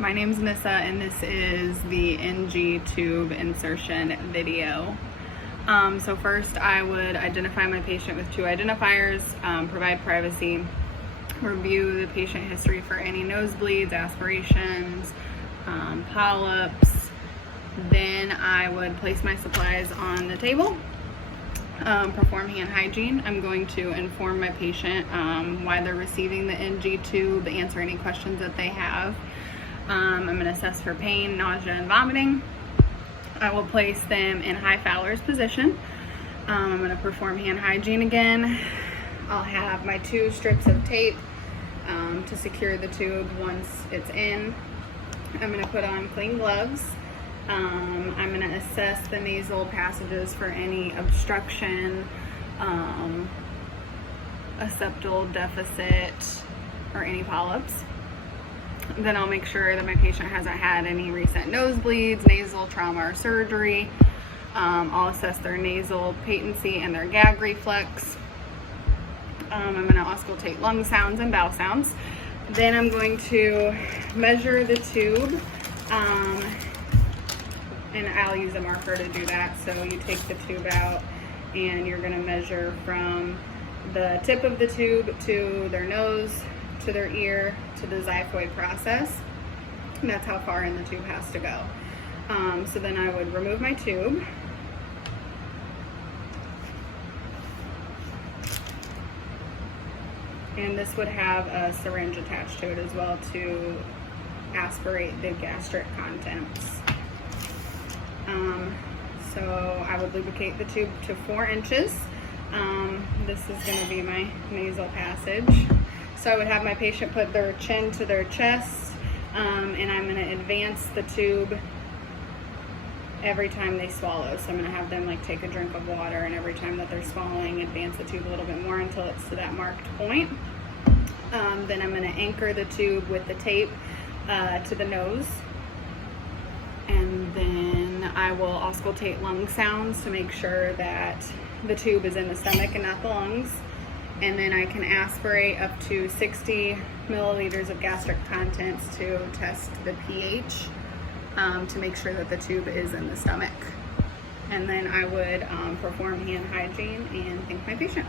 My name's Nissa, and this is the NG tube insertion video. So first I would identify my patient with two identifiers, provide privacy, review the patient history for any nosebleeds, aspirations, polyps. Then I would place my supplies on the table, perform hand hygiene. I'm going to inform my patient why they're receiving the NG tube, answer any questions that they have. I'm going to assess for pain, nausea, and vomiting. I will place them in high Fowler's position. I'm going to perform hand hygiene again. I'll have my 2 strips of tape to secure the tube once it's in. I'm going to put on clean gloves. I'm going to assess the nasal passages for any obstruction, a septal deficit, or any polyps. Then I'll make sure that my patient hasn't had any recent nosebleeds, nasal trauma, or surgery. I'll assess their nasal patency and their gag reflex. I'm going to auscultate lung sounds and bowel sounds. Then I'm going to measure the tube, and I'll use a marker to do that. So you take the tube out and you're going to measure from the tip of the tube to their nose, to their ear, to the xiphoid process. And that's how far in the tube has to go. So then I would remove my tube. And this would have a syringe attached to it as well to aspirate the gastric contents. So I would lubricate the tube to 4 inches. This is going to be my nasal passage. So I would have my patient put their chin to their chest, and I'm going to advance the tube every time they swallow. So I'm going to have them take a drink of water, and every time that they're swallowing, advance the tube a little bit more until it's to that marked point. Then I'm going to anchor the tube with the tape to the nose. And then I will auscultate lung sounds to make sure that the tube is in the stomach and not the lungs. And then I can aspirate up to 60 milliliters of gastric contents to test the pH to make sure that the tube is in the stomach. And then I would perform hand hygiene and thank my patient.